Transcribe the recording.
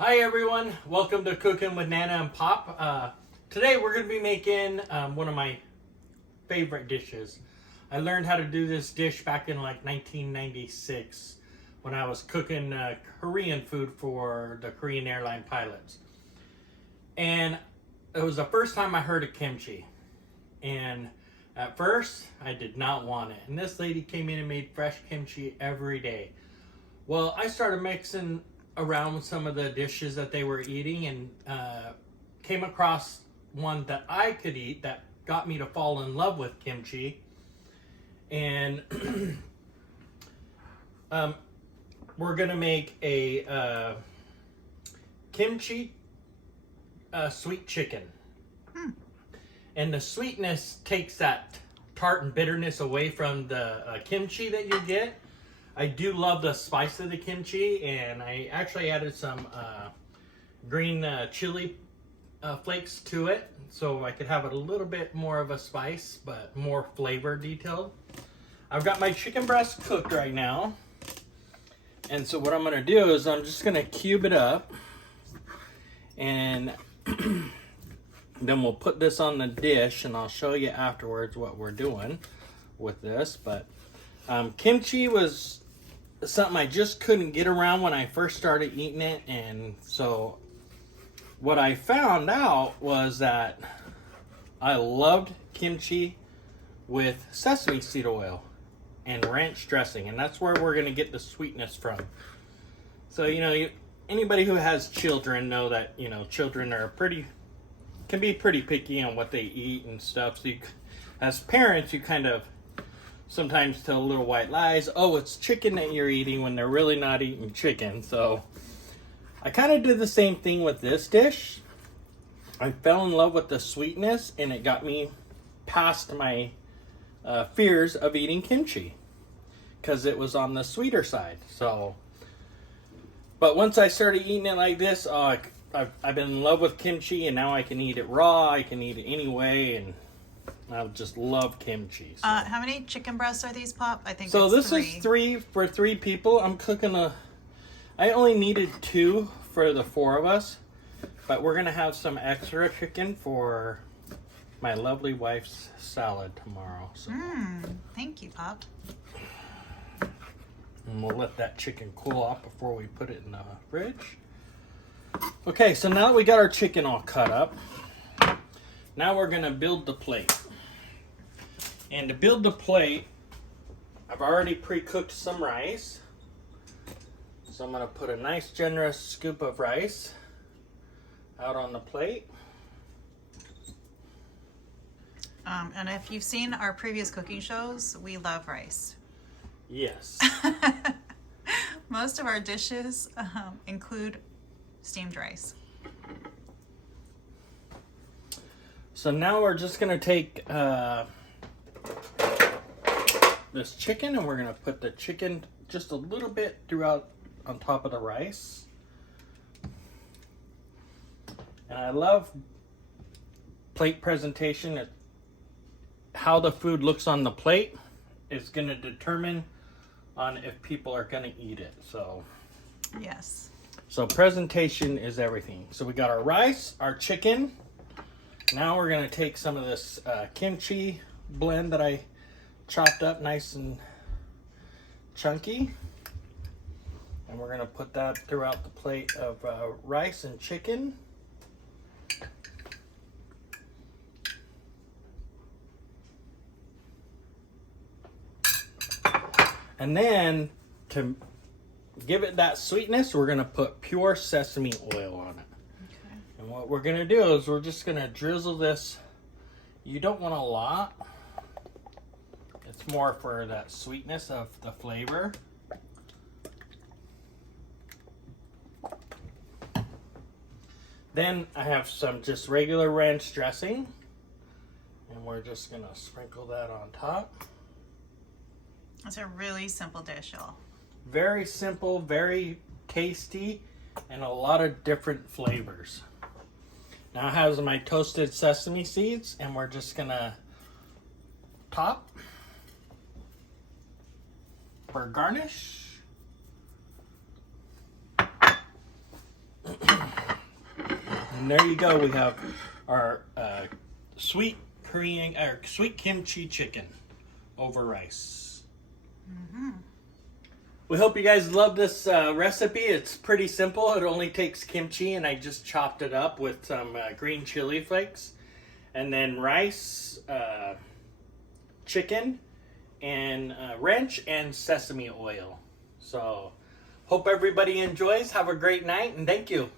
Hi everyone, welcome to Cooking with Nana and Pop. Today we're going to be making one of my favorite dishes. I learned how to do this dish back in like 1996 when I was cooking Korean food for the Korean airline pilots. And it was the first time I heard of kimchi. And at first I did not want it. And this lady came in and made fresh kimchi every day. Well, I started mixing around with some of the dishes that they were eating and came across one that I could eat that got me to fall in love with kimchi. And we're gonna make a kimchi sweet chicken. And the sweetness takes that tart and bitterness away from the kimchi that you get. I do love the spice of the kimchi, and I actually added some green chili flakes to it so I could have it a little bit more of a spice but more flavor detailed. I've got my chicken breast cooked right now, and so what I'm going to do is I'm just going to cube it up, and then we'll put this on the dish, and I'll show you afterwards what we're doing with this. But kimchi was something I just couldn't get around when I first started eating it, and so what I found out was that I loved kimchi with sesame seed oil and ranch dressing, and that's where we're going to get the sweetness from. So, anybody who has children know that, children can be pretty picky on what they eat and stuff. So as parents, you kind of sometimes tell little white lies. Oh, it's chicken that you're eating, when they're really not eating chicken. So I kind of did the same thing with this dish. I fell in love with the sweetness, and it got me past my fears of eating kimchi because it was on the sweeter side. So, but once I started eating it like this, I've been in love with kimchi, and now I can eat it raw. I can eat it anyway, and I just love kimchi. So. How many chicken breasts are these, Pop? I think so. It's this is three for 3 people. I'm cooking I only needed 2 for the 4 of us, but we're gonna have some extra chicken for my lovely wife's salad tomorrow. So. Thank you, Pop. And we'll let that chicken cool off before we put it in the fridge. Okay, so now that we got our chicken all cut up, now we're gonna build the plate. And to build the plate, I've already pre-cooked some rice. So I'm going to put a nice generous scoop of rice out on the plate. And if you've seen our previous cooking shows, we love rice. Yes. Most of our dishes include steamed rice. So now we're just going to take this chicken, and we're going to put the chicken just a little bit throughout on top of the rice. And I love plate presentation. How the food looks on the plate is going to determine on if people are going to eat it. So yes. So presentation is everything. So we got our rice, our chicken. Now we're going to take some of this kimchi blend that I chopped up nice and chunky, and we're going to put that throughout the plate of rice and chicken. And then to give it that sweetness, we're going to put pure sesame oil on it. Okay. And what we're going to do is we're just going to drizzle this. You don't want a lot. It's more for that sweetness of the flavor. Then I have some just regular ranch dressing, and we're just going to sprinkle that on top. It's a really simple dish, y'all. Very simple, very tasty, and a lot of different flavors. Now I have my toasted sesame seeds, and we're just going to top for garnish. And there you go. We have our sweet kimchi chicken over rice. We hope you guys love this recipe. It's pretty simple. It only takes kimchi, and I just chopped it up with some green chili flakes, and then rice, chicken, and ranch, and sesame oil. So, hope everybody enjoys. Have a great night, and thank you.